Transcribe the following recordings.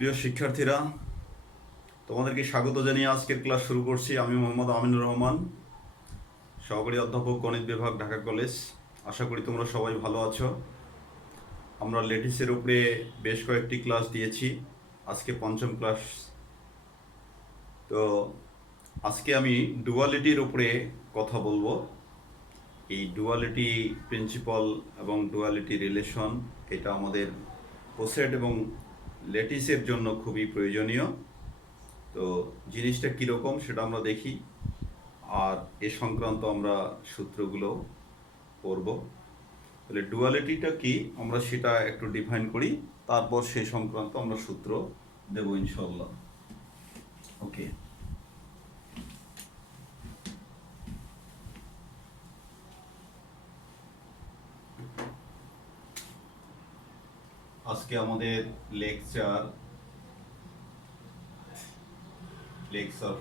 প্রিয় শিক্ষার্থীরা, তোমাদেরকে স্বাগত জানিয়ে আজকের ক্লাস শুরু করছি। আমি মোহাম্মদ আমিনুর রহমান, সহকারী অধ্যাপক, গণিত বিভাগ, ঢাকা কলেজ। আশা করি তোমরা সবাই ভালো আছো। আমরা ল্যাটিসের উপরে বেশ কয়েকটি ক্লাস দিয়েছি, আজকে পঞ্চম ক্লাস। তো আজকে আমি ডুয়ালিটির উপরে কথা বলবো। এই ডুয়ালিটি প্রিন্সিপাল এবং ডুয়ালিটি রিলেশন, এটা আমাদের কোসেট এবং ল্যাটিসের জন্য খুবই প্রয়োজনীয়। তো জিনিসটা কীরকম সেটা আমরা দেখি, আর এ সংক্রান্ত আমরা সূত্রগুলো পড়ব। তাহলে ডুয়ালিটিটা কি আমরা সেটা একটু ডিফাইন করি, তারপর সেই সংক্রান্ত আমরা সূত্র দেব ইনশাল্লাহ। ওকে, আজকে আমাদের লেকচার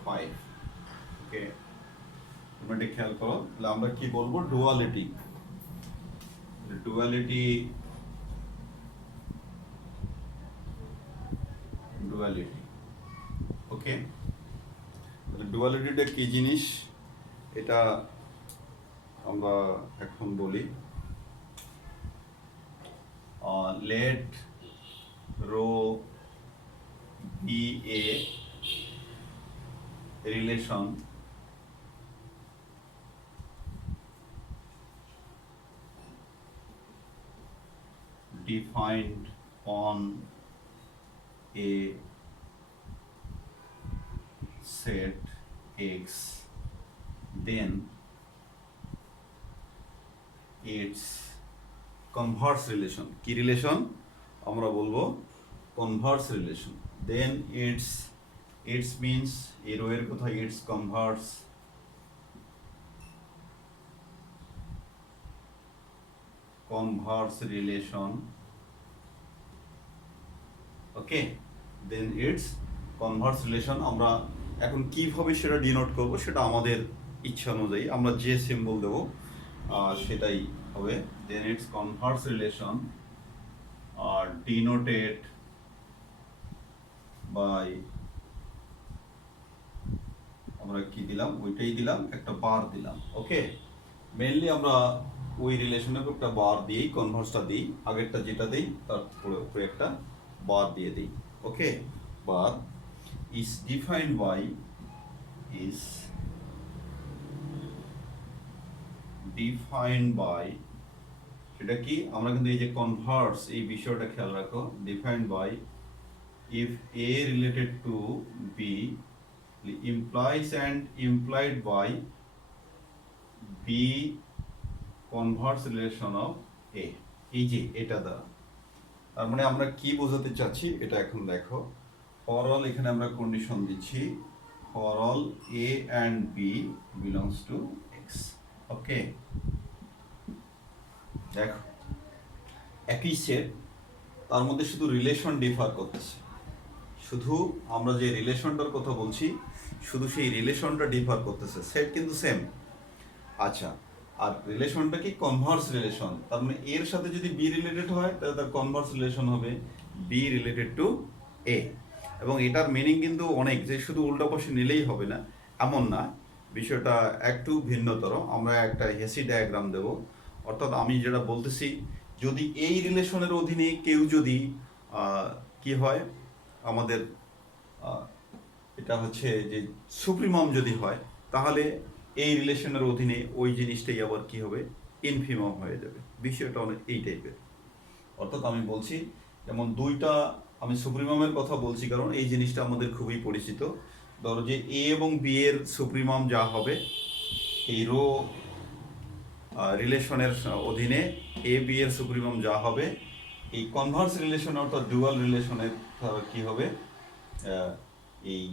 5। ওকে, তোমরা এটা খেয়াল করো। তাহলে আমরা কি বলবো? ডুয়ালিটি। ডুয়ালিটি ডুয়ালিটি ওকে, ডুয়ালিটিটা কি জিনিস এটা আমরা এখন বলি। let rho be a relation defined on a set X, then its converse relation কি রিলেশন আমরা বলবো? converse relation. then its means এর রো এর কথা its converse relation. ওকে, then its converse relation আমরা এখন কিভাবে সেটা ডিনোট করব সেটা আমাদের ইচ্ছা অনুযায়ী আমরা যে সিম্বল দেব সেটাই হবে। then its converse relation are denoted by, আমরা কি দিলাম? ওইটাই দিলাম, একটা বার দিলাম। ওকে, মেইনলি আমরা ওই রিলেশনের একটা বার দিয়েই কনভার্সটা দিই, আগেরটা যেটা দিই তার উপরে একটা বার দিয়ে দিই। ওকে, বার is defined by সেটা কি? আমরা কিন্তু এই যে কনভার্স এই বিষয়টা খেয়াল রাখো। defined by if A related to B implies and implied by B converse relation of A। এই যে এটা দ্বারা, তার মানে আমরা কি বোঝাতে চাচ্ছি এটা এখন দেখো। ফর অল, এখানে আমরা কন্ডিশন দিচ্ছি for all A and B belongs to X। ওকে, দেখো একই সেট, তার মধ্যে শুধু রিলেশন ডিফার করতেছে। শুধু আমরা যে রিলেশনটার কথা বলছি শুধু সেই রিলেশনটা ডিফার করতেছে, সেট কিন্তু সেম। আচ্ছা, আর রিলেশনটা কি? Converse relation. তার মানে এর সাথে যদি বি রিলেটেড হয় তাহলে তার কনভার্স রিলেশন হবে বি রিলেটেড টু এ। এবং এটার মিনিং কিন্তু অনেক, যে শুধু উল্টা পাশে নিলেই হবে না এমন না, বিষয়টা একটু ভিন্নতর। আমরা একটা হেসি ডায়াগ্রাম দেব। অর্থাৎ আমি যেটা বলতেছি, যদি এই রিলেশনের অধীনে কেউ যদি কি হয় আমাদের এটা হচ্ছে যে সুপ্রিমম যদি হয়, তাহলে এই রিলেশনের অধীনে ওই জিনিসটাই আবার কি হবে? ইনফিমম হয়ে যাবে। বিষয়টা অনেক এই টাইপের। অর্থাৎ আমি বলছি, যেমন দুইটা, আমি সুপ্রিমমের কথা বলছি কারণ এই জিনিসটা আমাদের খুবই পরিচিত। ধরো যে এ এবং বি এর সুপ্রিমম যা হবে, এই রো রিলেশনের অধীনে এ বি এর সুপ্রিমম যা হবে, এই কনভার্স রিলেশন অর্থাৎ ডুয়াল রিলেশনের কি হবে? এই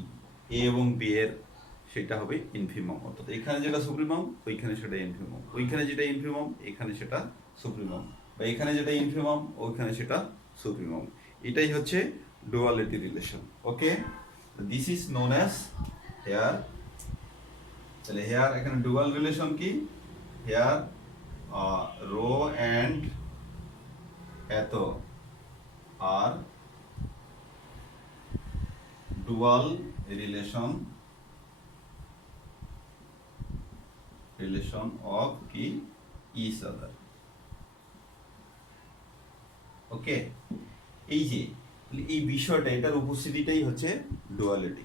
এ এবং বি এর সেটা হবে ইনফিমম। অর্থাৎ এখানে যেটা সুপ্রিমম ওইখানে সেটা ইনফিমম, ওইখানে যেটা ইনফিমম এখানে সেটা সুপ্রিমম, বা এখানে যেটা ইনফিমম ওইখানে সেটা সুপ্রিমম। এটাই হচ্ছে duality relation. Okay, this is known as here. তাহলে হেয়ার এখানে ডুয়াল রিলেশন কি? হেয়ার রো অ্যান্ড এত আর ডুয়াল রিলেশন অফ কি ইচ আদার। ওকে, এই যে এই বিষয়টা, এটার উপস্থিতিটাই হচ্ছে ডুয়ালিটি।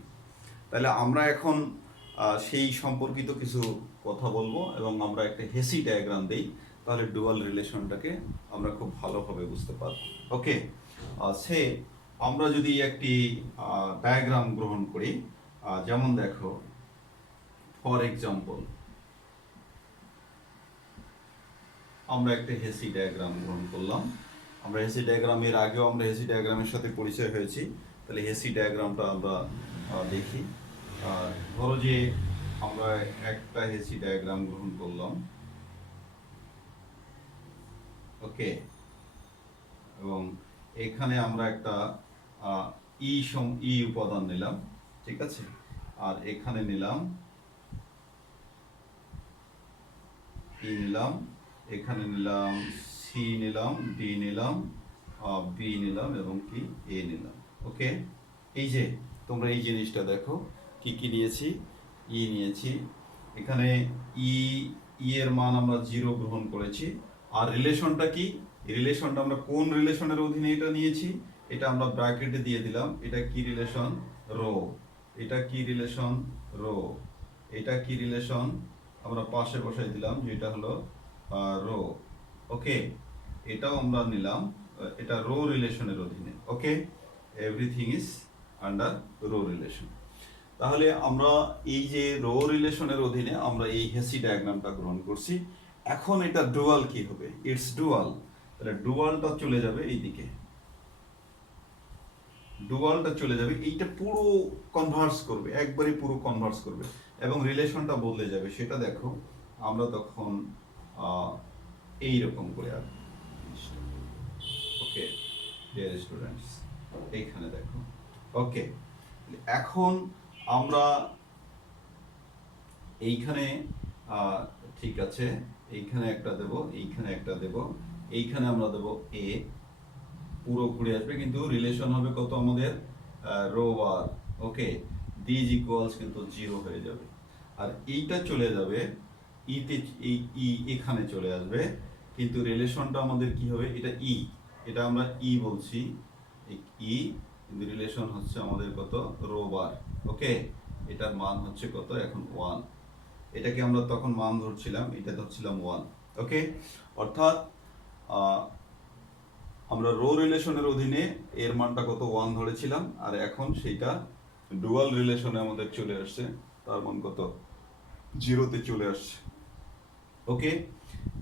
তাহলে আমরা এখন সেই সম্পর্কিত কিছু কথা বলবো এবং আমরা একটা হেসি ডায়াগ্রাম দেই, তাহলে ডুয়াল রিলেশনটাকে আমরা খুব ভালোভাবে বুঝতে পারবো। ওকে, সে আমরা যদি একটি ডায়াগ্রাম গ্রহণ করি, যেমন দেখো ফর এক্সাম্পল আমরা একটা হেসি ডায়াগ্রাম গ্রহণ করলাম। আমরা হেসি ডায়াগ্রামের আগেও আমরা হেসি ডায়াগ্রামের সাথে পরিচয় হয়েছি, তাহলে হেসি ডায়াগ্রামটা আমরা দেখি। ধরো যে আমরা একটা হেসি ডায়াগ্রাম গ্রহণ করলাম, ওকে, এবং এখানে আমরা একটা ই উপাদান নিলাম, ঠিক আছে, আর এখানে নিলাম ই নিলাম, এখানে নিলাম সি নিলাম, ডি নিলাম, বি নিলাম এবং কি এ নিলাম। ওকে, এই যে তোমরা এই জিনিসটা দেখো কি কি নিয়েছি, ই নিয়েছি, এখানে ই এর মান আমরা 0 গ্রহণ করেছি। আর রিলেশনটা কি, রিলেশনটা আমরা কোন রিলেশনের অধীনে এটা নিয়েছি, এটা আমরা ব্র্যাকেটে দিয়ে দিলাম। এটা কি রিলেশন, রো। এটা কি রিলেশন, রো। এটা কি রিলেশন, আমরা পাশে বসাই দিলাম যে এটা হলো রো। ওকে, এটাও আমরা নিলাম, এটা রো রিলেশনের অধীনে। Okay, everything is under rho relation. তাহলে আমরা এই যে রো রিলেশনের অধীনে আমরা এই হেসি ডায়াগ্রামটা গ্রহণ করছি। এখন এটা ডুয়াল কি হবে, ইটস ডুয়াল। তাহলে ডুয়ালটা চলে যাবে এইদিকে, ডুয়ালটা চলে যাবে, এইটা পুরো কনভার্স করবে, একবারে পুরো কনভার্স করবে এবং রিলেশনটা বদলে যাবে। সেটা দেখো আমরা তখন এইরকম করে আঁকবো। ওকে ডিয়ার স্টুডেন্টস, এইখানে দেখো। ওকে, এখন আমরা এইখানে ঠিক আছে, এইখানে একটা দেব, এইখানে একটা দেব, এইখানে আমরা দেব এ, পুরো ঘুরে আসবে কিন্তু রিলেশন হবে কত আমাদের, রো বার। ওকে, দিজ ইকুয়ালস কিন্তু 0 হয়ে যাবে। আর এইটা চলে যাবে ইতে, এই ই এখানে চলে আসবে, কিন্তু রিলেশনটা আমাদের কি হবে, এটা ই, এটা আমরা ই বলছি, ই, কিন্তু রিলেশন হচ্ছে আমাদের কত, রো বার। ওকে, এটার মান হচ্ছে কত এখন 1। এটাকে আমরা তখন মান ধরছিলাম, এটা ধরছিলাম 1। ওকে, অর্থাৎ আমরা রো রিলেশনের অধীনে এর মানটা কত 1 ধরেছিলাম, আর এখন সেইটা ডুয়াল রিলেশনে আমাদের চলে আসছে, তার মান কত 0-তে চলে আসছে। ওকে,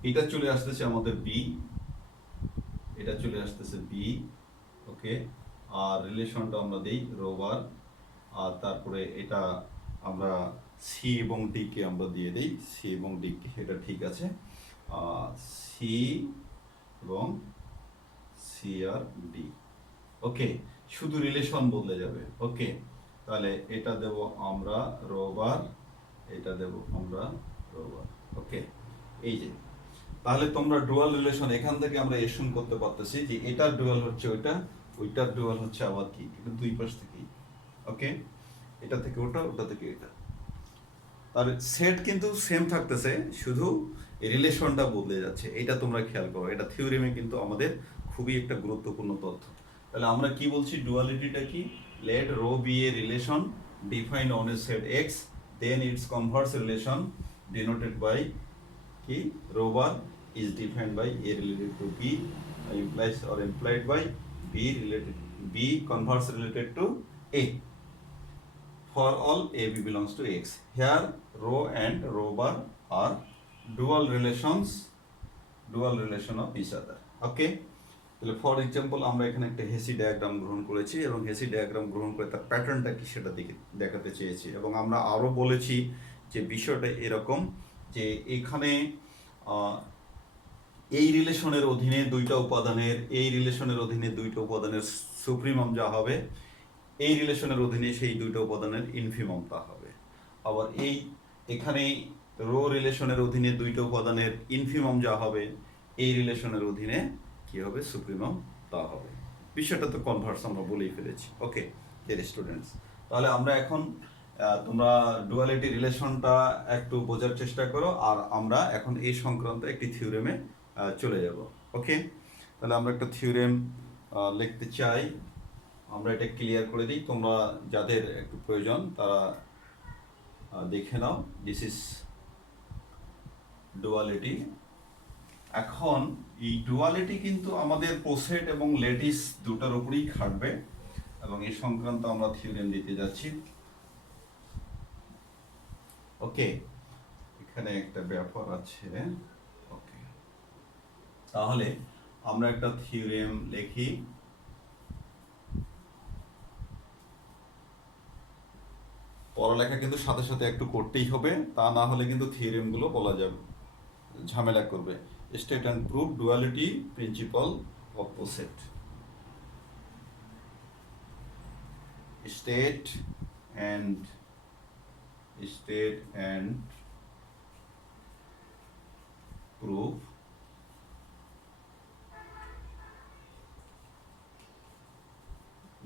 এটা চলে আসতেছে আমাদের বি, এটা চলে আসতেছে বি। ওকে, আর রিলেশনটা আমরা দেই রো বার, আর তারপরে এটা আমরা সি এবং ডি কে আমরা দিয়ে দেই, সি এবং ডি কে, এটা ঠিক আছে, সি এবং সি আর ডি। ওকে, শুধু রিলেশন বদলে যাবে। ওকে, তাহলে এটা দেব আমরা রো বার, এটা দেব আমরা রো বার। ওকে, এই যে তাহলে তোমরা ডুয়াল রিলেশন এখান থেকে আমরা এসুম করতে পারতেছি যে এটার ডুয়াল হচ্ছে ওইটা, ওইটার ডুয়াল হচ্ছে আবার কি, এটা দুই পাশ থেকেই। ওকে, এটা থেকে ওটা, ওটা থেকে এটা, আর সেট কিন্তু সেম থাকতেছে, শুধু রিলেশনটা বদলে যাচ্ছে। এটা তোমরা খেয়াল করো, এটা থিওরিমে কিন্তু আমাদের খুবই একটা গুরুত্বপূর্ণ তথ্য। তাহলে আমরা কি বলছি, ডুয়ালিটিটা কি, let rho be a relation defined on a set X, then its converse relation denoted by কি, rho bar is defined by a related to b implies or implied by b converse related to a for all a b belongs to x. Here row and row bar are dual relation of each other. Okay, তাহলে for example আমরা এখানে একটা হেসি diagram গ্রহণ করেছি এবং হেসি diagram গ্রহণ করে তার প্যাটার্নটা কি সেটা দেখাতে চেয়েছি। এবং আমরা আরও বলেছি যে বিষয়টা এরকম যে এখানে এই রিলেশনের অধীনে দুইটা উপাদানের, এই রিলেশনের অধীনে দুইটা উপাদানের সুপ্রিমাম যা হবে, এই রিলেশনের অধীনে সেই দুইটা উপাদানের ইনফিমাম তা হবে। আবার এই এখানে রো রিলেশনের অধীনে দুইটা উপাদানের ইনফিমাম যা হবে, এই রিলেশনের অধীনে কি হবে, সুপ্রিমাম তা হবে। বিষয়টা তো কনভার্স আমরা বলেই ফেলেছি। ওকে ডিয়ার স্টুডেন্টস, তাহলে আমরা এখন তোমরা ডুয়ালিটি রিলেশনটা একটু বোঝার চেষ্টা করো, আর আমরা এখন এই সংক্রান্ত একটি থিওরেমে চলে যাব। ওকে, তাহলে আমরা একটা থিওরেম লিখতে চাই। আমরা এটা ক্লিয়ার করে দিই, তোমরা যাদের একটু প্রয়োজন তারা দেখে নাও। This is duality. এখন এই ডুয়ালিটি কিন্তু আমাদের পোসেট এবং ল্যাটিস দুটার উপরেই খাটবে, এবং এই সংক্রান্ত আমরা থিওরেম দিতে যাচ্ছি। ওকে, এখানে একটা ব্যাপার আছে। ওকে, তাহলে আমরা একটা থিওরেম লিখি। পড়ালেখা কিন্তু সাথে সাথে একটু করতেই হবে, তা না হলে কিন্তু থিওরেমগুলো বলা যাবে, ঝামেলা করবে। State and prove duality principle of poset. state and proof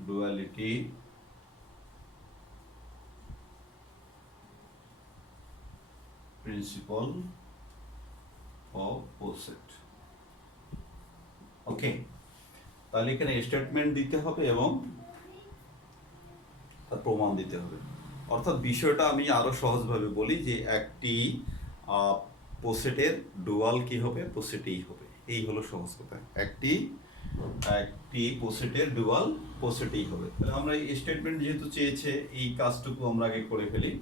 duality principle of poset। Okay, তাহলে এখানে স্টেটমেন্ট দিতে হবে এবং তার প্রমাণ দিতে হবে। অর্থাৎ বিষয়টা আমি আরো সহজভাবে বলি যে একটি পোসেটের ডুয়াল কি হবে, পোসেটেই হবে। এই হলো সহজ কথা, একটি পোসেটের ডুয়াল পোসেটেই হবে। তাহলে আমরা এই স্টেটমেন্ট যেহেতু চেয়েছে, এই কাজটুকু আমরা আগে করে ফেলি।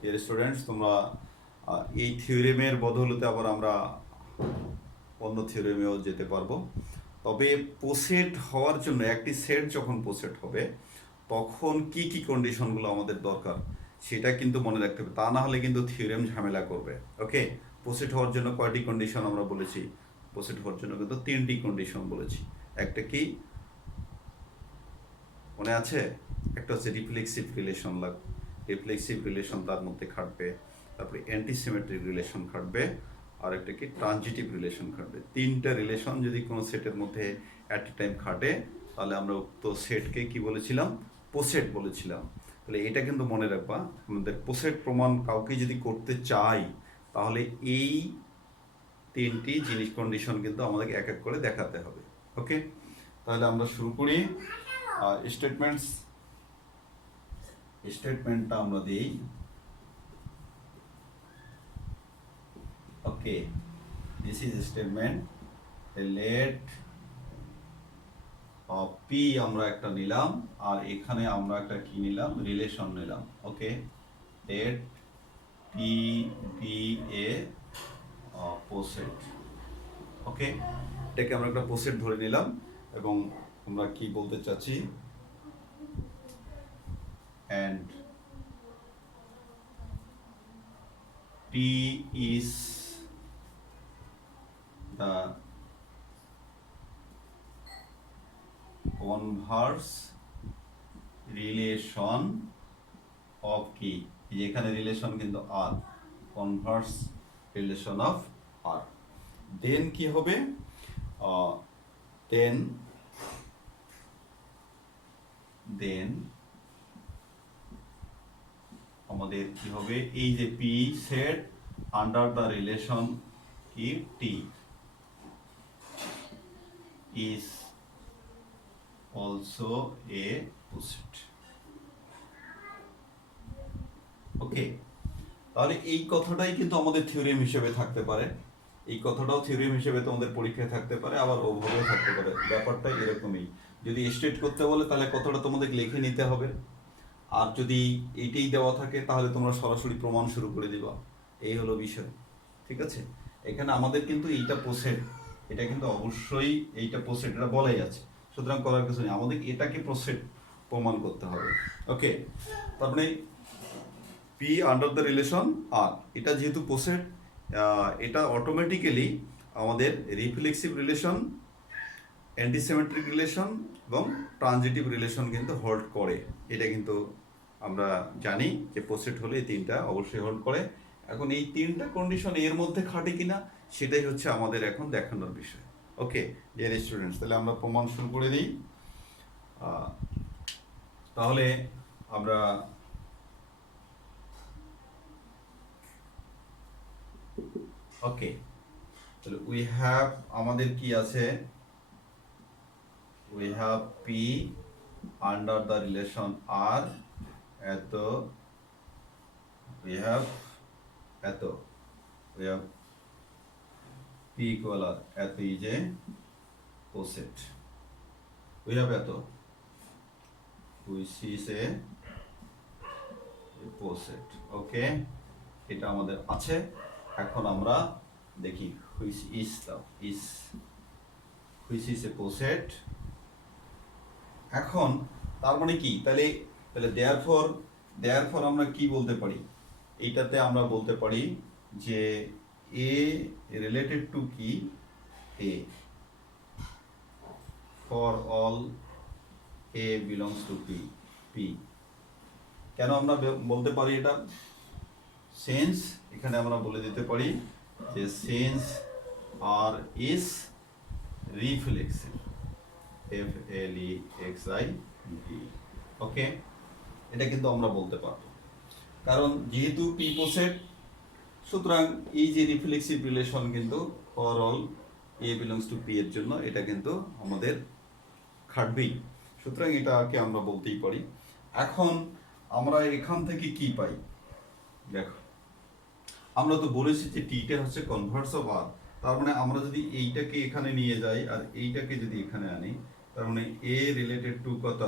ডিয়ার স্টুডেন্টস, তোমরা এই থিওরেমের বদৌলতে আবার আমরা অন্য থিওরেমেও যেতে পারবো। তবে পোসেট হওয়ার জন্য একটি সেট যখন পোসেট হবে তখন কি কি কন্ডিশনগুলো আমাদের দরকার সেটা কিন্তু মনে রাখতে হবে, তা না হলে কিন্তু থিওরেম ঝামেলা করবে। ওকে, পোসেট হওয়ার জন্য কয়টি কন্ডিশন আমরা বলেছি? পোসেট হওয়ার জন্য কিন্তু 3টি কন্ডিশন বলেছি। একটা কি মনে আছে? একটা হচ্ছে রিফ্লেক্সিভ রিলেশন লাগবে, রিফ্লেক্সিভ রিলেশন তার মধ্যে খাটবে। তারপরে অ্যান্টিসিমেট্রিক রিলেশন খাটবে, আর একটা কি ট্রানজিটিভ রিলেশন খাটবে। 3টা রিলেশন যদি কোনো সেটের মধ্যে অ্যাট এ টাইম খাটে তাহলে আমরা উক্ত সেটকে কি বলেছিলাম? পোসেট বলেছিলাম। তাহলে এটা কিন্তু মনে রাখবা, আমাদের পোসেট প্রমাণ কাউকে যদি করতে চাই তাহলে এই 3টি জিনিস কন্ডিশন কিন্তু আমাদেরকে এক এক করে দেখাতে হবে। ওকে, তাহলে আমরা শুরু করি। স্টেটমেন্টটা আমরা দিই। Okay, this is statement. Let P আমরা একটা নিলাম, আর এখানে আমরা একটা কি নিলাম? রিলেশন নিলাম। ওকে, late P B A poset. ওকে, এটাকে আমরা একটা পোসেট ধরে নিলাম, এবং আমরা কি বলতে চাচ্ছি? and P is the converse relation of কি? এখানে রিলেশন কিন্তু আর, কনভার্স রিলেশন অফ আর। দেন কি হবে? দেন আমাদের কি হবে? এই যে P set under the relation কি টি is also a poset. Okay, তাহলে এই কথাটাই কিন্তু আমাদের থিওরেম হিসেবে থাকতে পারে, এই কথাটাও থিওরেম হিসেবে তোমাদের পরীক্ষায় থাকতে পারে, আবার ওভাবেও থাকতে পারে। ব্যাপারটা এরকমই, যদি স্টেট করতে বলে তাহলে কথাটা তোমাদের লিখে নিতে হবে, আর যদি এইটাই দেওয়া থাকে তাহলে তোমরা সরাসরি প্রমাণ শুরু করে দিবা। এই হলো বিষয়, ঠিক আছে? এখানে আমাদের কিন্তু এইটা পোসেট, এটা কিন্তু অবশ্যই এইটা পোসেট, এটা বলাই আছে, সুতরাং করার কিছু নেই, আমাদের এটাকে পোসেট প্রমাণ করতে হবে। ওকে, তার মানে পি আন্ডার দ্য রিলেশন আর, এটা যেহেতু পোসেট, এটা অটোমেটিক্যালি আমাদের রিফ্লেক্সিভ রিলেশন, অ্যান্টিসিমেট্রিক রিলেশন এবং ট্রানজিটিভ রিলেশন কিন্তু হোল্ড করে। এটা কিন্তু আমরা জানি যে পোসেট হলে এই 3টা অবশ্যই হোল্ড করে। এখন এই 3টা কন্ডিশন এর মধ্যে খাটে কিনা সেটাই হচ্ছে আমাদের এখন দেখানোর বিষয়। ওকে ডিয়ার স্টুডেন্টস, তাহলে আমরা প্রমাণ শুরু করে দিই। তাহলে আমরা ওকে, তাহলে উই হ্যাভ আমাদের কি আছে, we have P under the relation R এত, উই হ্যাভ এত, we have P equal R এত is a poset, we have এত which is a poset. Okay, এটা আমাদের আছে। এখন আমরা দেখি which is the is which is a পোসেট। এখন তার মানে কি, তাহলে তাহলে দেয়ারফর আমরা কি বলতে পারি, এইটাতে আমরা বলতে পারি যে এ রিলেটেড টু কি, A for all A belongs to P, P কেন আমরা বলতে পারি এটা, সেন্স এখানে আমরা বলে দিতে পারি যে since R is reflexive, F L E X I V. Okay, এটা কিন্তু আমরা বলতে পারবো, কারণ যেহেতু পি পোসেট, সুতরাং এই যে রিফ্লেক্সিভ রিলেশন কিন্তু for all A belongs to P এর জন্য এটা কিন্তু আমাদের খাটবেই, সুতরাং এটাকে আমরা বলতেই পারি। এখন আমরা এখান থেকে কি পাই, দেখো আমরা তো বলেছি যে টিটা হচ্ছে কনভার্স অফ আর, তার মানে আমরা যদি এইটাকে এখানে নিয়ে যাই আর এইটাকে যদি এখানে আনি, তার মানে এ রিলেটেড টু কত,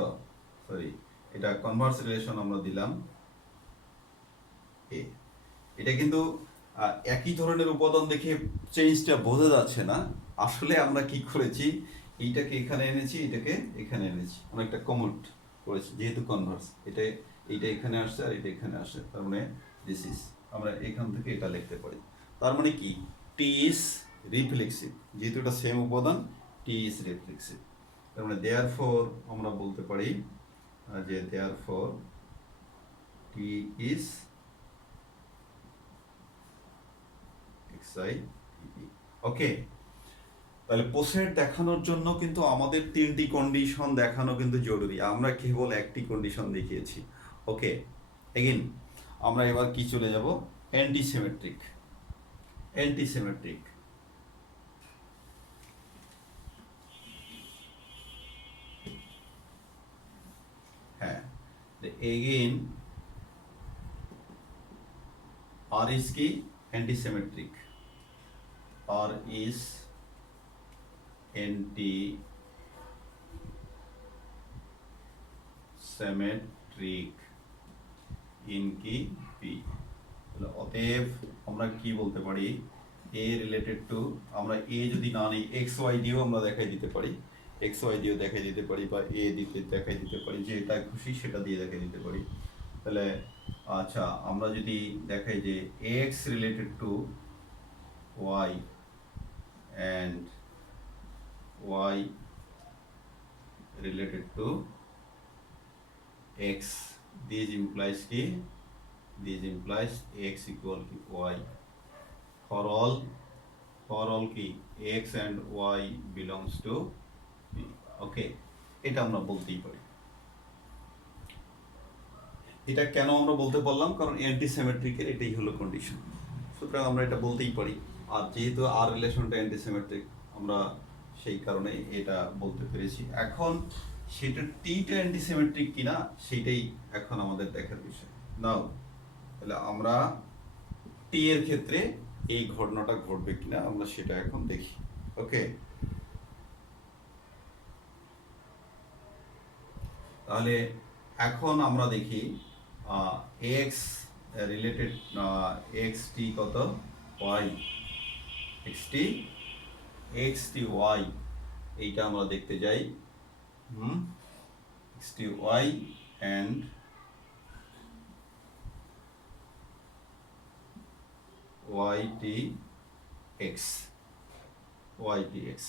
সরি এটা কনভার্স রিলেশন আমরা দিলাম এ। এটা কিন্তু একই ধরনের উপাদান দেখে চেঞ্জটা বোঝা যাচ্ছে না, আসলে আমরা কি করেছি, এইটাকে এখানে এনেছি, এটাকে এখানে এনেছি, অনেকটা কমোড করেছি, যেহেতু কনভার্স এইটা এখানে আসছে আর এটা এখানে আসছে, তার মানে দিস ইজ, আমরা এখান থেকে এটা লিখতে পারি। তার মানে কি, টি ইজ রিফ্লেক্সিভ, যেহেতু এটা সেম উপাদান, টি ইজ রিফ্লেক্সিভ, তার মানে দেয়ারফর আমরা বলতে পারি যে therefore T is X I P. Okay, তাহলে পোসেট দেখানোর জন্য কিন্তু আমাদের তিনটি কন্ডিশন দেখানো কিন্তু জরুরি, আমরা কেবল একটি কন্ডিশন দেখিয়েছি। ওকে, এগেইন আমরা এবার কি চলে যাব, অ্যান্টিসিমেট্রিক। অ্যান্টিসিমেট্রিক হ্যাঁ, এগেইন আর ইজ কি, antisymmetric, R is antisymmetric in কি পি। অতএব আমরা কি বলতে পারি, এ রিলেটেড টু, আমরা এ যদি না নিই এক্স ওয়াই দিয়েও আমরা দেখাই দিতে পারি, এক্স ওয়াই দিয়েও দেখাই দিতে পারি, বা এ দিতে দেখাই দিতে পারি, যেটা খুশি সেটা দিয়ে দেখাই দিতে পারি। তাহলে আচ্ছা, আমরা যদি দেখাই যে x related to Y and Y related to x, this implies কি, this implies x equal to y for all কি x and y belongs to p। ওকে, এটা আমরা বলতেই পারি। এটা কেন আমরা বলতে পারলাম, কারণ অ্যান্টিসিমেট্রিকের এটাই হলো কন্ডিশন, সুতরাং আমরা এটা বলতেই পারি। আর যেহেতু আর রিলেশনটা অ্যান্টিসিমেট্রিক, আমরা সেই কারণে এটা বলতে পেরেছি। এখন সেটা টিটা অ্যান্টিসিমেট্রিক কিনা সেইটাই এখন আমাদের দেখার বিষয়। নাও তাহলে আমরা টি এর ক্ষেত্রে এই ঘটনাটা ঘটবে কিনা আমরা সেটা এখন দেখি। ওকে, তাহলে এখন আমরা দেখি এক্স রিলেটেড এক্স টি কত, ওয়াই, এক্স টি ওয়াই, এইটা আমরা দেখতে যাই। X T Y and ytx, ytx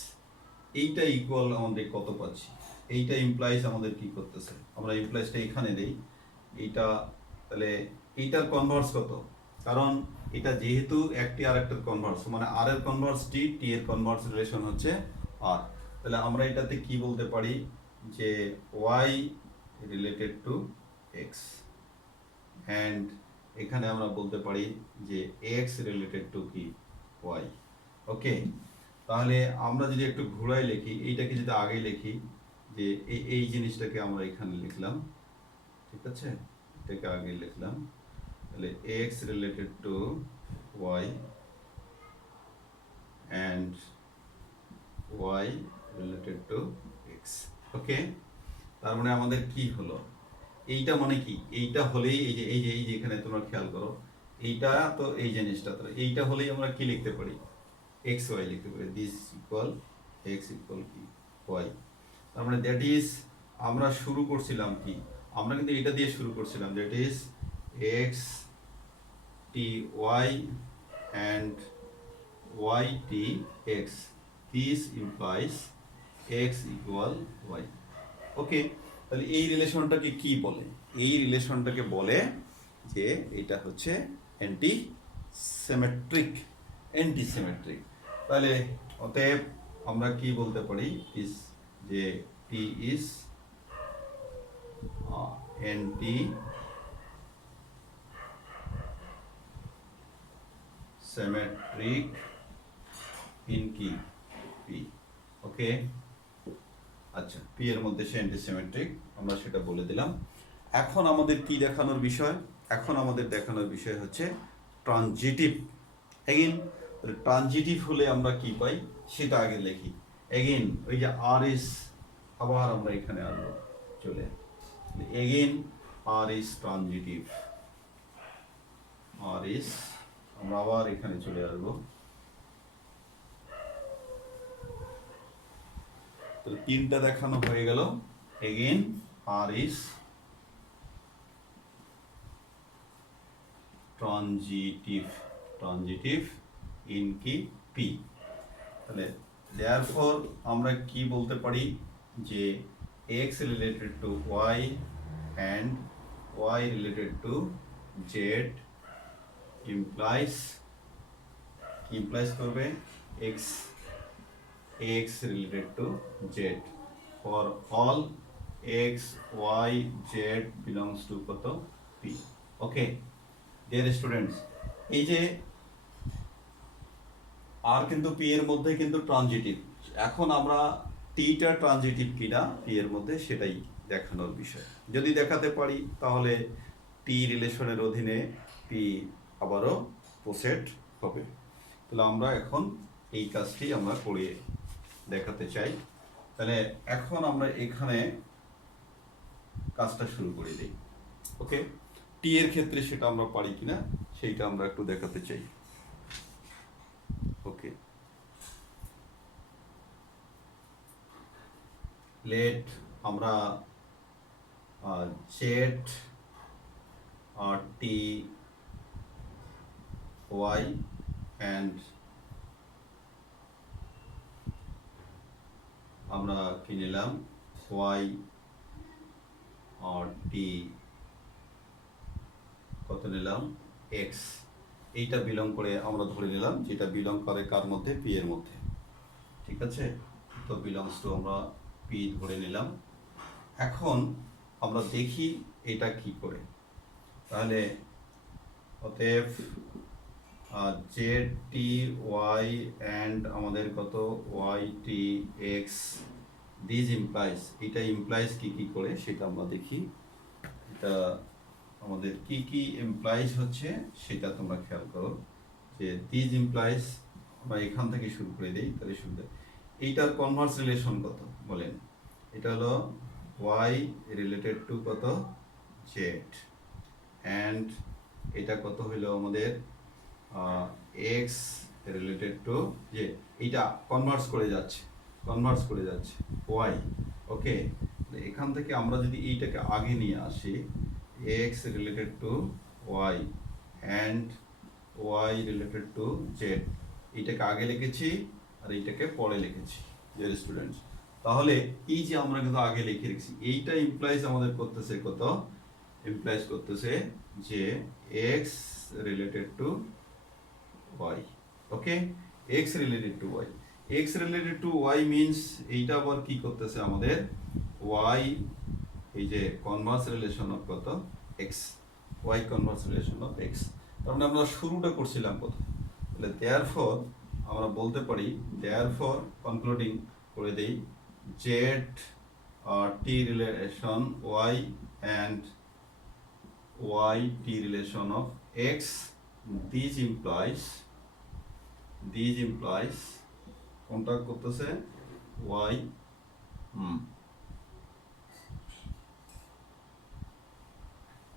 এইটা ইকুয়াল আমাদের কত পাচ্ছি, এইটা ইমপ্লাইজ আমাদের কি করতেছে, আমরা ইমপ্লাইজটা এখানে দেই, এইটা তাহলে এইটার কনভার্স কত, কারণ এটা যেহেতু একটি আর একটার কনভার্স, মানে আর এর কনভার্স টি, টি এর কনভার্স রিলেশন হচ্ছে আর, তাহলে আমরা এটাতে কি বলতে পারি যে y related to x, and এখানে আমরা বলতে পারি যে এক্স রিলেটেড টু কি ওয়াই। ওকে, তাহলে আমরা যদি একটু ঘোরায় লিখি, এইটাকে যদি আগে লিখি, যে এই জিনিসটাকে আমরা এখানে লিখলাম, ঠিক আছে, এটাকে আগে লিখলাম, তাহলে X related to Y and Y related to X. Okay, তার মানে আমাদের কি হলো, এইটা মানে কি, এইটা হলেই এই যে এখানে তোমরা খেয়াল করো, এইটা তো এই জিনিসটা, তো এইটা হলেই আমরা কি লিখতে পারি, এক্স ওয়াই লিখতে পারি, দিস ইকুয়াল এক্স ইকুয়াল কি ওয়াই। তার মানে দ্যাট ইজ, আমরা শুরু করছিলাম কি, আমরা কিন্তু এটা দিয়ে শুরু করছিলাম, that is X T Y and Y T x, this implies X equal Y. Okay, তাহলে এই রিলেশনটাকে কি বলে, এই রিলেশনটাকে বলে যে এটা হচ্ছে অ্যান্টি সিমেট্রিক, অ্যান্টি সিমেট্রিক। তাহলে অতএব আমরা কি বলতে পারি, ইস যে টি ইজ অ্যান্টি সিমেট্রিক ইন কি পি। ওকে, আচ্ছা, পি এর মধ্যে সে অ্যান্টিসিমেট্রিক, আমরা সেটা বলে দিলাম। এখন আমাদের কি দেখানোর বিষয়, এখন আমাদের দেখানোর বিষয় হচ্ছে ট্রানজিটিভ। এগেইন ট্রানজিটিভ হলে আমরা কি পাই সেটা আগে লিখি। এগেইন ওই যে আর ইস, আবার আমরা এখানে আসবো, চলে এগেইন আর ইস ট্রানজিটিভ, আর ইস, আমরা আবার এখানে চলে আসবো। তিনটা দেখানো হয়ে গেল, again R is transitive, transitive in কি পি। তাহলে দেয়ারফর আমরা কি বলতে পারি যে x related to Y and Y related to z implies, কি ইমপ্লাইজ করবে, x x related to z for all x y z belongs to কত p। ওকে ডিয়ার স্টুডেন্টস, এই যে আর কিন্তু p এর মধ্যে কিন্তু ট্রানজিটিভ, এখন আমরা টিটা ট্রানজিটিভ কিনা p এর মধ্যে সেটাই দেখানোর বিষয়। যদি দেখাতে পারি তাহলে টি রিলেশনের অধীনে p আবারও প্রসেট হবে। তাহলে আমরা এখন এই কাজটি আমরা করে দেখাতে চাই। তাহলে এখন আমরা এখানে কাজটা শুরু করে দিই। ওকে, টি এর ক্ষেত্রে সেটা আমরা পারি কিনা সেইটা আমরা একটু দেখাতে চাই। ওকে, লেট আমরা z R T Y and আমরা কি নিলাম ওয়াই আর টি কত নিলাম এক্স, এইটা বিলং করে আমরা ধরে নিলাম যেটা বিলং করে কার মধ্যে, পি এর মধ্যে। ঠিক আছে, তো বিলংস টু আমরা পি ধরে নিলাম। এখন আমরা দেখি এটা কি করে, তাহলে অতএব জেড টি ওয়াই অ্যান্ড আমাদের কত y T x, this implies, এটা ইমপ্লাইজ কি কি করে সেটা আমরা দেখি। এটা আমাদের কি কি ইমপ্লাইজ হচ্ছে সেটা তোমরা খেয়াল করো, যে দিস ইমপ্লাইজ আমরা এখান থেকে শুরু করে দিই। তাহলে শুরু, এইটার কনভার্স রিলেশন কত বলেন, এটা হলো ওয়াই রিলেটেড টু কত জেড, অ্যান্ড এটা কত হইলো আমাদের এক্স রিলেটেড টু যে, এইটা কনভার্স করে যাচ্ছে, কনভার্স করে যাচ্ছে ওয়াই। ওকে, এখান থেকে আমরা যদি এইটাকে আগে নিয়ে আসি, x related to Y and Y related to z, এইটাকে আগে লিখেছি আর এইটাকে পরে লিখেছি ডিয়ার স্টুডেন্টস। তাহলে এই যে আমরা কিন্তু আগে লিখে রেখেছি, এইটা ইমপ্লাইজ আমাদের করতেছে কত, ইমপ্লাইজ করতেছে যে x related to y. Okay, x related to y, x related to y means এইটা আবার কি করতেছে আমাদের ওয়াই এই যে কনভার্স রিলেশন অফ কত x, y converse relation of x. তার মানে আমরা শুরুটা করছিলাম কোথায়, তাহলে দেয়ারফর আমরা বলতে পারি, দেয়ারফর কনক্লুডিং করে দেই, Z T relation Y and Y T relation of X, this implies কোনটা করতেছে ওয়াই,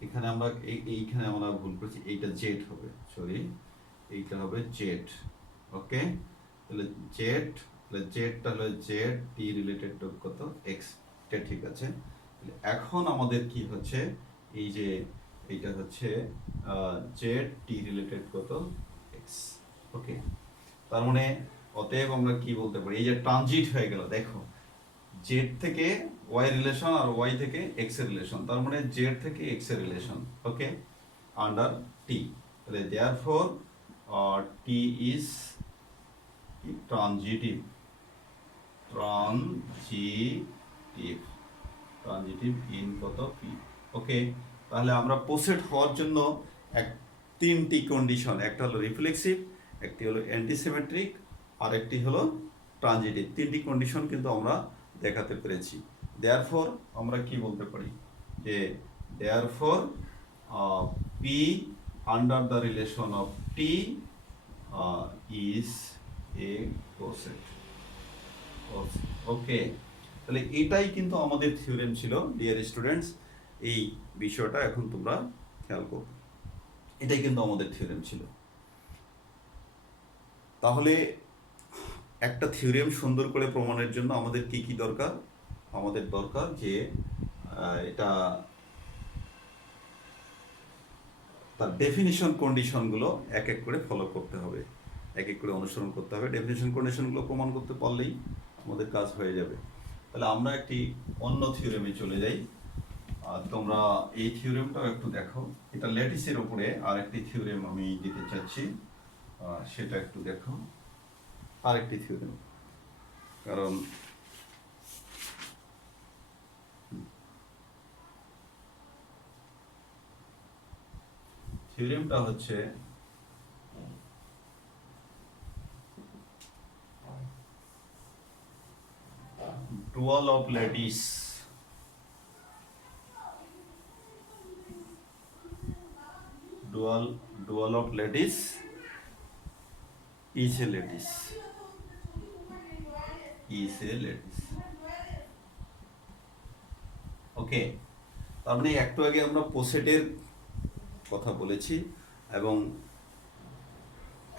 এখানে আমরা এইখানে আমরা ভুল করছি, এইটা জেড হবে, সরি এইটা হবে জেড। ওকে, তাহলে জেড, তাহলে জেডটা হলো জেড টি রিলেটেড টু কত এক্স, এটা ঠিক আছে। এখন আমাদের কি হচ্ছে, এই যে এইটা হচ্ছে জেড টি রিলেটেড কত এক্স। ওকে, তার মানে অতএব আমরা কি বলতে পারি, এই যে ট্রানজিট হয়ে গেল, দেখো জেড থেকে ওয়াই রিলেশন আর ওয়াই থেকে এক্স এর রিলেশন, তার মানে জেড থেকে এক্স এর রিলেশন। ওকে, আন্ডার টি, তাহলে therefore T is transitive, transitive in কত পি। ওকে, তাহলে আমরা পোসেট হওয়ার জন্য তিনটি কন্ডিশন, একটা হলো রিফ্লেক্সিভ, একটি হলো অ্যান্টিসিমেট্রিক, আর একটি হলো ট্রানজিটিভ, তিনটি কন্ডিশন কিন্তু আমরা দেখাতে পেরেছি। দেয়ারফর আমরা কি বলতে পারি, যে therefore P under the relation of T is a poset. Okay, তাহলে এটাই কিন্তু আমাদের থিওরেম ছিল ডিয়ার স্টুডেন্টস, এই বিষয়টা এখন তোমরা খেয়াল করো, এটাই কিন্তু আমাদের থিওরেম ছিল। তাহলে একটা থিওরেম সুন্দর করে প্রমাণের জন্য আমাদের কি কি দরকার, আমাদের দরকার যে এটা তার ডেফিনিশন কন্ডিশনগুলো এক এক করে ফলো করতে হবে, এক এক করে অনুসরণ করতে হবে, ডেফিনিশন কন্ডিশনগুলো প্রমাণ করতে পারলেই আমাদের কাজ হয়ে যাবে। তাহলে আমরা একটি অন্য থিওরেমে চলে যাই, তোমরা এই থিওরেমটাও একটু দেখো, এটা ল্যাটিসের উপরে আর একটি থিওরেম আমি দিতে চাচ্ছি, সেটা একটু দেখো, আর একটি থিওরেম, কারণ থিওরেমটা হচ্ছে dual of lattice, dual of lattice is a lattice, ওকে। তার মানে একটু আগে আমরা পোসেটের কথা বলেছি এবং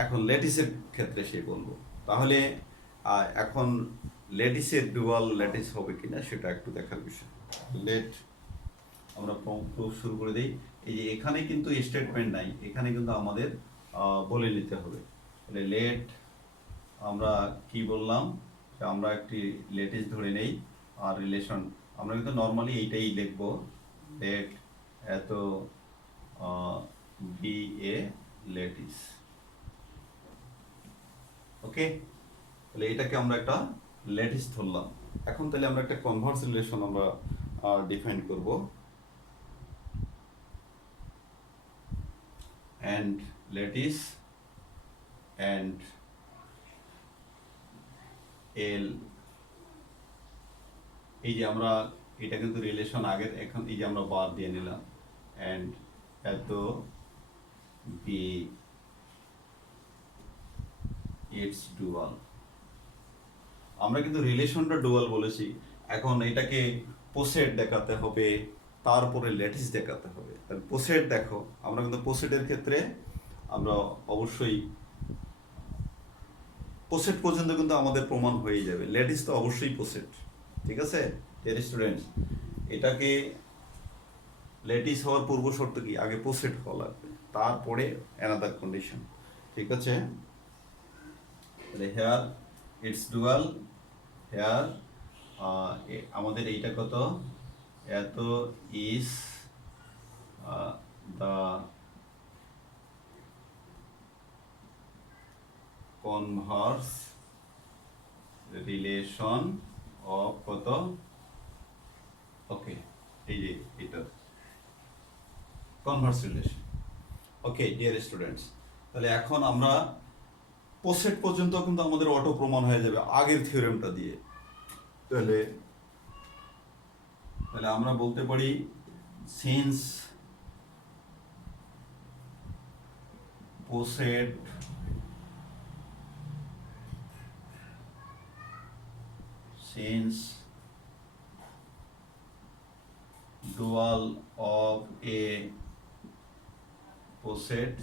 এখন ল্যাটিসের ক্ষেত্রে সে বলবো, তাহলে এখন ল্যাটিসের ডুয়াল ল্যাটিস হবে কিনা সেটা একটু দেখার বিষয়। লেট আমরা প্রুফ শুরু করে দিই, এই যে এখানে কিন্তু স্টেটমেন্ট নাই, এখানে কিন্তু আমাদের বলে নিতে হবে। তাহলে লেট আমরা কি বললাম, আমরা একটি ল্যাটিস ধরে নেই আর রিলেশন, আমরা কিন্তু নর্মালি এইটাই লিখবো, লেট এত বি এ ল্যাটিস। ওকে, তাহলে এটাকে আমরা একটা ল্যাটিস ধরলাম। এখন তাহলে আমরা একটা কনভার্স রিলেশন আমরা ডিফাইন করব, and lattice and L, এই যে আমরা এটা কিন্তু রিলেশন আগে, এখন এই যে আমরা বার দিয়ে নিলাম, and এত বি ইটস ডুয়াল, আমরা কিন্তু রিলেশনটা ডুয়াল বলেছি, এখন এটাকে পোসেট দেখাতে হবে, তারপরে ল্যাটিস দেখাতে হবে। তাহলে পোসেট দেখো, আমরা কিন্তু পোসেটের ক্ষেত্রে আমরা অবশ্যই পোসেট পর্যন্ত কিন্তু আমাদের প্রমাণ হয়ে যাবে, ল্যাটিস তো অবশ্যই পোসেট, ঠিক আছে ডিয়ার স্টুডেন্টস। এটাকে ল্যাটিস হওয়ার পূর্ব শর্ত কি, আগে পোসেট হওয়া লাগবে, তারপরে অ্যানাদার কন্ডিশন, ঠিক আছে। তাহলে হেয়ার ইটস ডুয়াল, হেয়ার আমাদের এইটা কত, এত is the Converse relation of কত, ওকে, এই যে এটা Converse relation. Okay dear students, তাহলে এখন আমরা পোসেট পর্যন্ত কিন্তু আমাদের অটো প্রমাণ হয়ে যাবে আগের থিওরেমটা দিয়ে। তাহলে তাহলে আমরা বলতে পারি since পোসেট since dual of a poset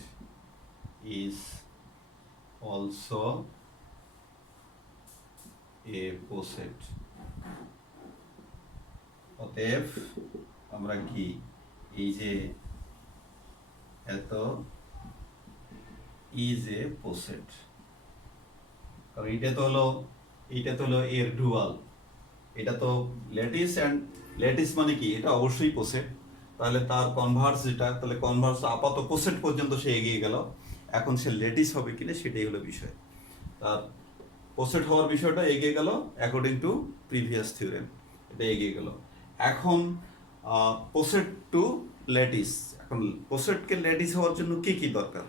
is also a poset, অতএব আমরা কি এই যে এত is a poset, কারণ এটা তো হলো এর ডুয়াল, এটা তো ল্যাটিস, অ্যান্ড ল্যাটিস মানে কি এটা অবশ্যই পোসেট, তাহলে তার কনভার্স যেটা, তাহলে কনভার্স আপাতত পোসেট পর্যন্ত সে এগিয়ে গেল, এখন সে ল্যাটিস হবে কিনা সেটাই হলো বিষয়। তার পোসেট হওয়ার বিষয়টা এগিয়ে গেল অ্যাকর্ডিং টু প্রিভিয়াস থিওরেম, এটা এগিয়ে গেল। এখন পোসেট টু ল্যাটিস, এখন পোসেটকে ল্যাটিস হওয়ার জন্য কি কি দরকার,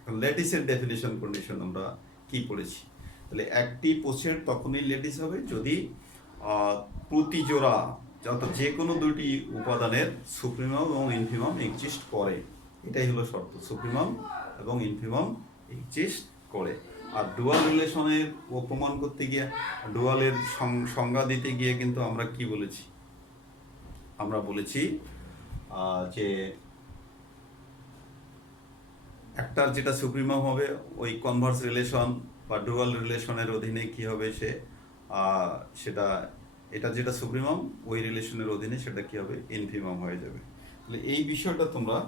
এখন ল্যাটিসের ডেফিনেশন কন্ডিশন আমরা কি পড়েছি। তাহলে একটি পোসেট তখনই ল্যাটিস হবে যদি প্রতি জোড়া, অর্থাৎ যে কোনো দুটি উপাদানের সুপ্রিমাম এবং ইনফিমাম এক্সিস্ট করে, এটাই হলো শর্ত, সুপ্রিমাম এবং ইনফিমাম এক্সিস্ট করে। আর ডুয়াল রিলেশনের ও প্রমাণ করতে গিয়ে, ডুয়ালের সংজ্ঞা দিতে গিয়ে কিন্তু আমরা কি বলেছি, আমরা বলেছি যে একটার যেটা সুপ্রিমাম হবে ওই কনভার্স রিলেশন বা ডুয়াল রিলেশনের অধীনে কি হবে, সেটা এটা যেটা সুপ্রিমাম ওই রিলেশনের অধীনে সেটা কি হবে, ইনফিমাম হয়ে যাবে। তাহলে এই বিষয়টা তোমরা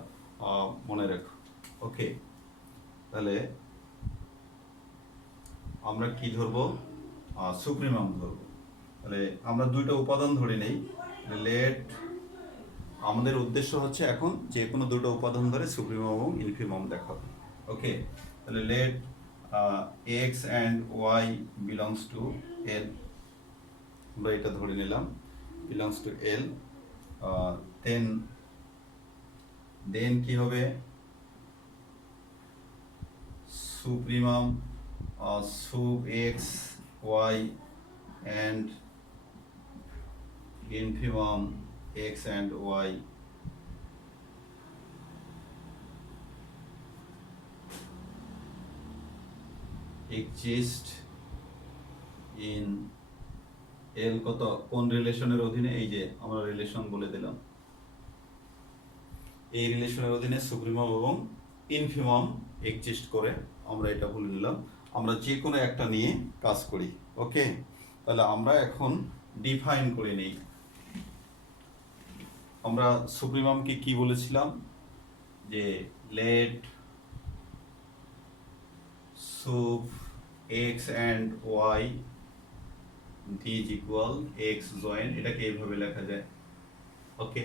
মনে রাখো। ওকে, তাহলে আমরা কি ধরবো, সুপ্রিমাম ধরবো। তাহলে আমরা দুইটা উপাদান ধরে নেই, লেট, আমাদের উদ্দেশ্য হচ্ছে এখন যে কোনো দুটো উপাদান ধরে সুপ্রিমাম এবং ইনফিমাম দেখাবো। ওকে, তাহলে let X and Y belongs to L, আমরা এটা ধরে নিলাম বিলংস টু এল, দেন কি হবে, supremum sup x y and infimum x and y exist in L কত কোন রিলেশনের অধীনে, এই যে আমরা রিলেশন বলে দিলাম, এই রিলেশনের অধীনে সুপ্রিমাম এবং ইনফিমাম এক্সিস্ট করে, আমরা এটা বলে নিলাম। আমরা যে কোনো একটা নিয়ে কাজ করি। ওকে, তাহলে আমরা এখন ডিফাইন করে নেই, আমরা সুপ্রিমামকে কি বলেছিলাম, যে let sup x and y is equal x join, এটাকে এইভাবে লেখা যায়। ওকে,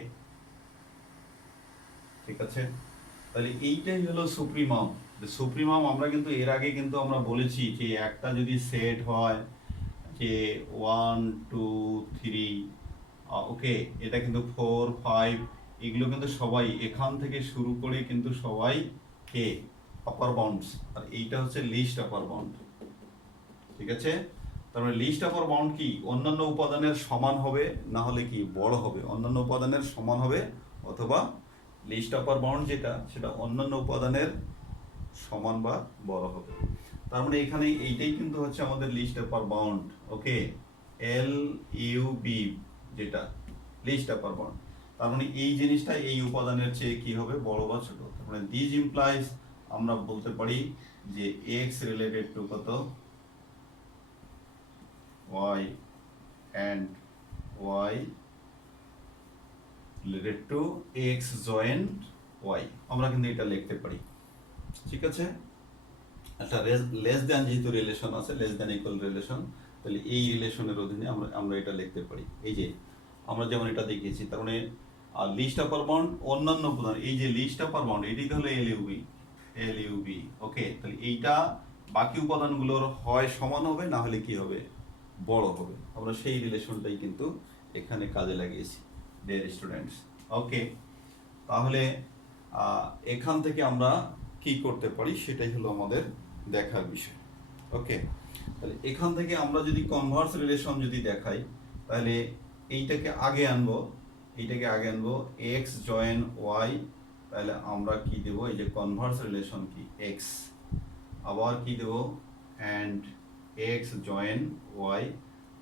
ঠিক আছে, তাহলে এইটাই হলো সুপ্রিমাম। সুপ্রিমাম আমরা কিন্তু এর আগে কিন্তু আমরা বলেছি যে একটা যদি সেট হয় যে 1 2 3, ওকে, এটা কিন্তু 4 5, এগুলো কিন্তু সবাই এখান থেকে শুরু করে কিন্তু সবাই কে আপার বাউন্ডস, আর এইটা হচ্ছে লিস্ট আপার বাউন্ড। ঠিক আছে, তারপরে লিস্ট আপার বাউন্ড কি অন্যান্য উপাদানের সমান হবে, না হলে কি বড় হবে, অন্যান্য উপাদানের সমান হবে, অথবা লিস্ট আপার বাউন্ড যেটা সেটা অন্যান্য উপাদানের সমান বা বড় হবে। তার মানে এখানে এইটাই কিন্তু হচ্ছে আমাদের লিস্ট আপার বাউন্ড। ওকে, এল ইউ বি যেটা লিস্ট আপার বাউন্ড, তার মানে এই জিনিসটা এই উপাদানের চেয়ে কি হবে, বড় বা ছোট। তার মানে দিস ইমপ্লাইজ আমরা বলতে পারি যে এক্স রিলেটেড টু কত y and Y related to x join y, আমরা কিন্তু এটা লিখতে পারি। ঠিক আছে, একটা লেস দ্যান যেহেতু রিলেশন আছে, লেস দ্যান ইকুয়াল রিলেশন, তাহলে এই রিলেশনের অধীনে আমরা এটা লিখতে পারি। এই যে আমরা যেমন এটা দেখিয়েছি, তার মানে লিস্ট আপার বাউন্ড অন্যান্য উপাদান, এই যে লিস্ট আপার বাউন্ড এটি হলো এল ইউ বি। ওকে, তাহলে এইটা বাকি উপাদানগুলোর হয় সমান হবে, না হলে কি হবে, বড় হবে। আমরা সেই রিলেশনটাই কিন্তু এখানে কাজে লাগিয়েছি ডিয়ার স্টুডেন্টস। ওকে, তাহলে এখান থেকে আমরা কি করতে পারি সেটাই হলো আমাদের দেখার বিষয়। ওকে, তাহলে এখান থেকে আমরা যদি কনভার্স রিলেশন যদি দেখাই, তাহলে এইটাকে আগে আনবো, এক্স জয়েন ওয়াই, তাহলে আমরা কি দেব, এই যে কনভার্স রিলেশন কি এক্স, আবার কি দেব and X join Y,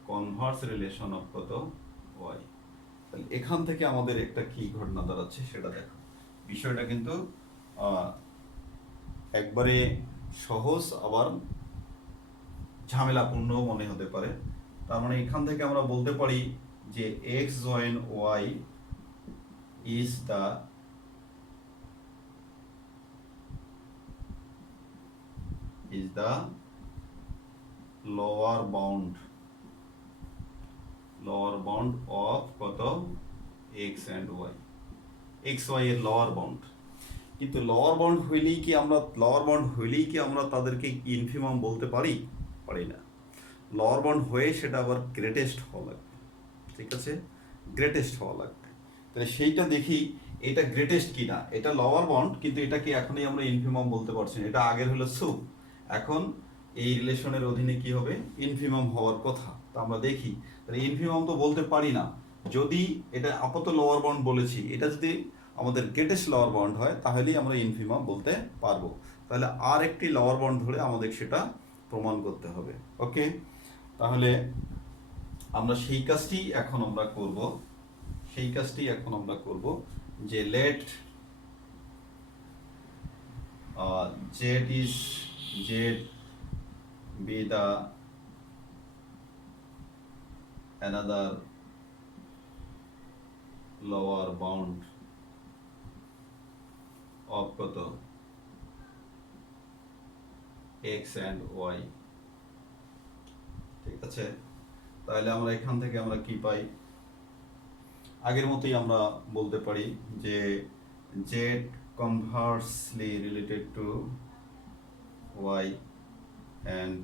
converse relation of কত ওয়াই। তাহলে এখান থেকে আমাদের একটা কি ঘটনা দাঁড়াচ্ছে সেটা দেখো। বিষয়টা কিন্তু একবারে সহজ আবার ঝামেলাপূর্ণ মনে হতে পারে। তার মানে এখান থেকে আমরা বলতে পারি যে X join Y is the lower bound of কত X and Y, X Y এর লোয়ার বাউন্ড। কিন্তু লোয়ার বাউন্ড হইলেই কি আমরা তাদেরকে ইনফিমাম বলতে পারি না। লোয়ার বাউন্ড হয়ে সেটা আবার গ্রেটেস্ট হওয়া লাগবে, ঠিক আছে, গ্রেটেস্ট হওয়া লাগবে। তাহলে সেইটা দেখি এটা গ্রেটেস্ট কিনা। এটা লোয়ার বাউন্ড কিন্তু এটাকে এখনই আমরা ইনফিমাম বলতে পারছি না, এটা আগের হলো সুপ, এখন এই রিলেশনের অধীনে কি হবে, ইনফিমাম হওয়ার কথা। তা আমরা দেখি, তাহলে ইনফিমাম তো বলতে পারি না। যদি এটা আপাতত লোয়ার বাউন্ড বলেছি, এটা যদি আমাদের গ্রেটেস্ট লোয়ার বাউন্ড হয় তাহলেই আমরা ইনফিমাম বলতে পারবো। তাহলে আর একটি লোয়ার বাউন্ড ধরে আমাদের সেটা প্রমাণ করতে হবে। ওকে, তাহলে আমরা সেই কাজটি এখন আমরা করব, যে let z be the another lower bound of কত x and y, ঠিক আছে। তাহলে আমরা এখান থেকে আমরা কি পাই, আগের মতোই আমরা বলতে পারি যে z conversely related to y and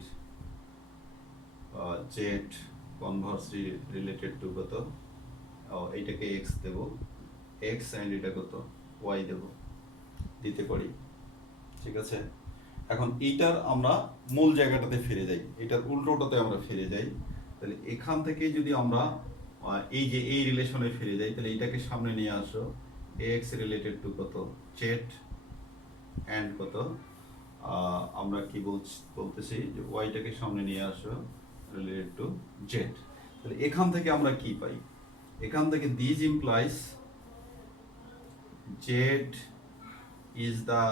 z conversely related to কত, এইটাকে x দেব, x and এটা কত y দেব, দিতে পারি, ঠিক আছে। এখন এইটার আমরা মূল জায়গাটাতে ফিরে যাই, এটার উল্টোটাতে আমরা ফিরে যাই। তাহলে এখান থেকে যদি আমরা এই যে এই রিলেশনে ফিরে যাই, তাহলে এইটাকে সামনে নিয়ে আসো, x রিলেটেড টু কত z and কত আমরা কি বলতেছি যে ওয়াইটাকে সামনে নিয়ে আসো রিলেটেড টু জেড। তাহলে এখান থেকে আমরা কি পাই, এখান থেকে this implies Z is the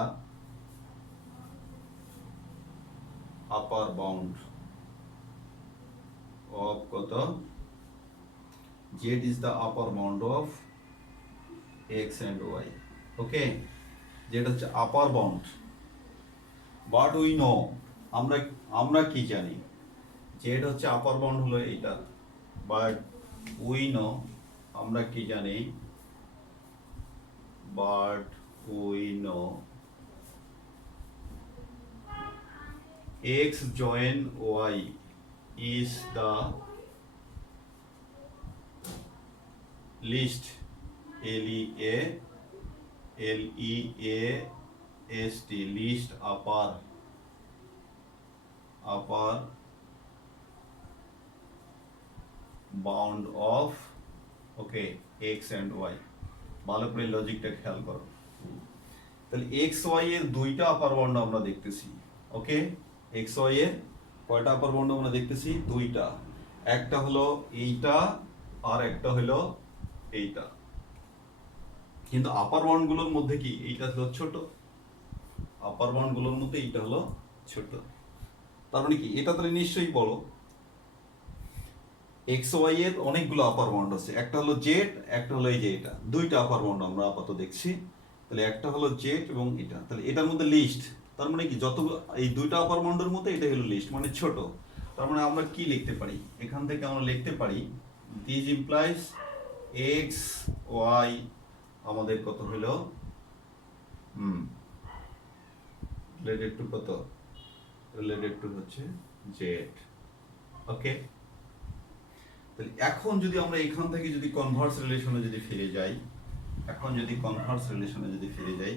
upper bound of কত, Z is the upper bound of X and Y. Okay, যেটা হচ্ছে upper bound, but we know, আমরা কি জানি, জেড হচ্ছে আপার বাউন্ড হলো এইটা, বাট উই নো, আমরা কি জানি, but we no x join y is the least least least upper bound of okay x and y। ভালো করে লজিকটা খেয়াল করো। তাহলে এক্স ওয়াই এর দুইটা আপার বাউন্ড আমরা দেখতেছি। ওকে, এক্স ওয়াই এর কয়টা আপার বাউন্ড আমরা দেখতেছি, দুইটা, একটা হলো এইটা আর একটা হলো এইটা। কিন্তু আপার বাউন্ড গুলোর মধ্যে কি এইটা হলো ছোট, আপার বাউন্ড গুলোর মধ্যে এইটা হলো ছোট। তার মানে কি এটা তাহলে নিশ্চয়ই বড়। এক্স ওয়াই এর অনেকগুলো আপার বাউন্ড আছে, একটা হলো জেড, একটা হলো এই যে এটা, দুইটা আপার বাউন্ড আমরা আপাতত দেখছি। তাহলে একটা হলো জেড এবং এটা, তাহলে এটার মধ্যে লিস্ট, তার মানে কি যত এই দুইটা আপার বাউন্ডের মধ্যে এটা হলো লিস্ট মানে ছোট। তার মানে আমরা কি লিখতে পারি, এখান থেকে আমরা লিখতে পারি দিস ইমপ্লাইজ এক্স ওয়াই আমাদের কত হলো রিলেটেড টু কত, রিলেটেড টু হচ্ছে জেড। ওকে, তাহলে এখন যদি আমরা এখান থেকে যদি কনভার্স রিলেশনে যদি ফিরে যাই, এখন যদি কনভার্স রিলেশনে যদি ফিরে যাই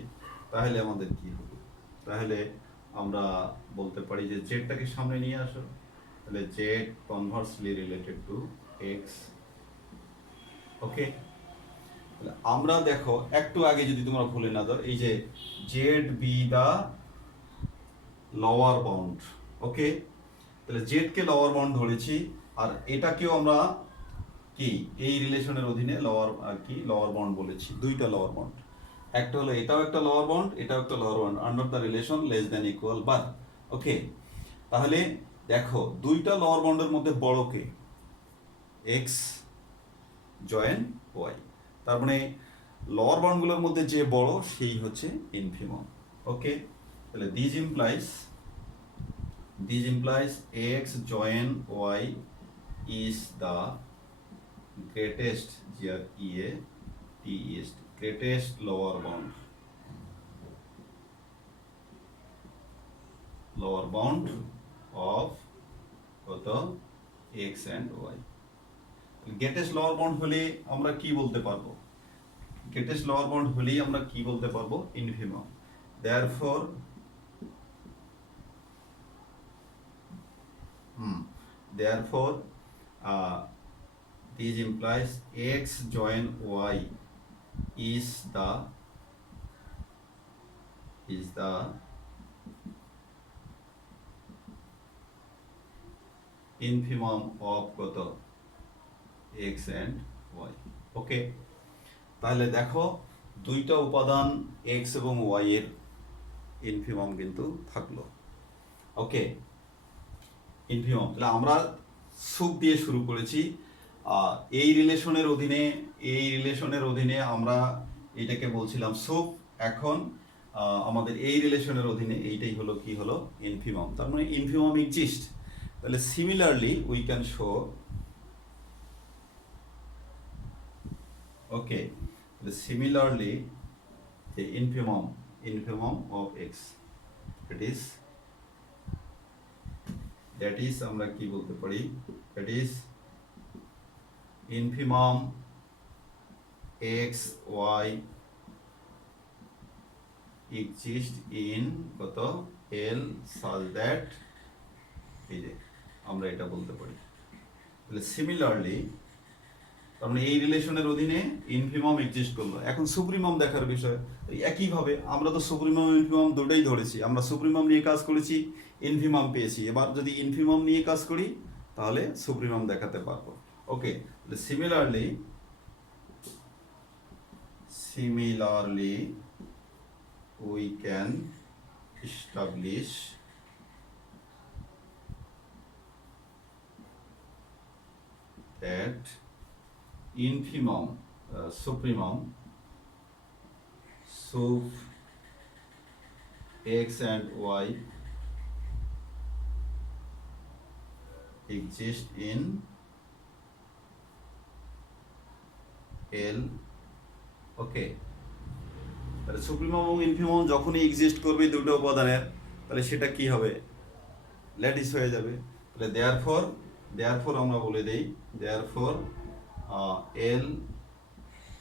তাহলে আমাদের কি হবে? তাহলে আমরা বলতে পারি যে জেডটাকে সামনে নিয়ে আসো, তাহলে Z conversely related to X. Okay, তাহলে আমরা দেখো একটু আগে যদি তোমরা ভুলে না দাও, এই যে জেড বি দা লোয়ার বাউন্ড। ওকে, তাহলে জেডকে লোয়ার বাউন্ড ধরেছি, আর এটাকেও আমরা কি এই রিলেশনের অধীনে লোয়ার বাউন্ড বলেছি। দুইটা লোয়ার বাউন্ড, একটা হলো এটাও একটা লোয়ার বাউন্ড, এটাও একটা lower bound under the relation less than equal বাদ। ওকে, তাহলে দেখো দুইটা লোয়ার বাউন্ডের মধ্যে বড় কে? X join Y. তার মানে লোয়ার বাউন্ডগুলোর মধ্যে যে বড় সেই হচ্ছে ইনফিমাম। ওকে, তাহলে this implies x join y is the greatest, here greatest lower bound of কত? x and y। greatest lower bound হলে আমরা কি বলতে পারবো? greatest lower bound হলেই আমরা কি বলতে পারবো? infimum। therefore this implies x join y is the infimum of কত? x and y। ওকে, তাহলে দেখো দুইটা উপাদান x এবং y এর ইনফিমাম কিন্তু থাকলো। ওকে, ইনফিমাম, তাহলে আমরা সুখ দিয়ে শুরু করেছি। এই রিলেশনের অধীনে আমরা এটাকে বলছিলাম সুখ। এখন আমাদের এই রিলেশনের অধীনে এইটাই হলো কি হলো? ইনফিমাম। তার মানে ইনফিমাম এক্সিস্ট। তাহলে similarly we can show, okay, similarly the infimum of x, that is আমরা কি বলতে পারি? that is infimum x y exist in কত? L such that, এই যে আমরা এটা বলতে পারি। তাহলে সিমিলারলি তারমানে এই রিলেশনের অধীনে ইনফিমাম এক্সিস্ট করলো। এখন সুপ্রিমাম দেখার বিষয়। একইভাবে আমরা তো সুপ্রিমাম ইনফিমাম দুটোই ধরেছি। আমরা সুপ্রিমাম নিয়ে কাজ করেছি, ইনফিমাম পেয়েছি। এবার যদি ইনফিমাম নিয়ে কাজ করি তাহলে সুপ্রিমাম দেখাতে পারবো। Okay, similarly we can establish that infimum supremum sup x and y exist in L। ওকে, তাহলে সুপ্রিমাম এবং ইনফিমাম যখনই এক্সিস্ট করবে দুটো উপাদানের, তাহলে সেটা কি হবে? ল্যাটিস হয়ে যাবে। তাহলে দেয়ারফর আমরা বলে দেই, দেয়ারফর L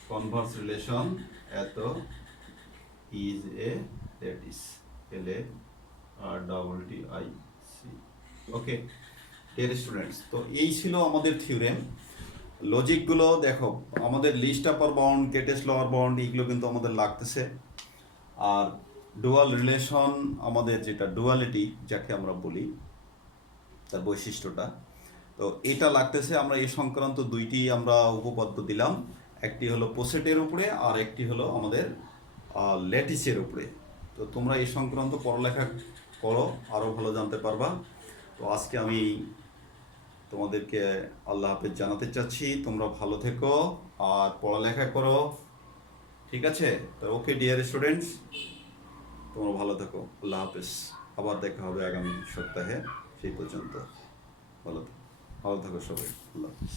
converse relation এত is a lattice, LATTIC। Okay dear students, তো এই ছিল আমাদের থিওরেম। লজিকগুলো দেখো, আমাদের লিস্ট আপার বাউন্ড, গ্রেটেস্ট লোয়ার বাউন্ড, এগুলো কিন্তু আমাদের লাগতেছে। আর ডুয়াল রিলেশন, আমাদের যেটা ডুয়ালিটি যাকে আমরা বলি, তার বৈশিষ্ট্যটা, তো এটা লাগতেছে। আমরা এই সংক্রান্ত দুইটি আমরা উপপাদ্য দিলাম, একটি হলো পোসেটের উপরে আর একটি হলো আমাদের ল্যাটিসের উপরে। তো তোমরা এই সংক্রান্ত পড়ালেখা করো, আরও ভালো জানতে পারবা। তো আজকে আমি তোমাদেরকে আল্লাহ হাফেজ জানাতে চাচ্ছি। তোমরা ভালো থেকো আর পড়ালেখা করো, ঠিক আছে? তো ওকে ডিয়ার স্টুডেন্টস, তোমরা ভালো থেকো। আল্লাহ হাফেজ, আবার দেখা হবে আগামী সপ্তাহে। সেই পর্যন্ত ভালো থাকো সবাই। আল্লাহ হাফেজ।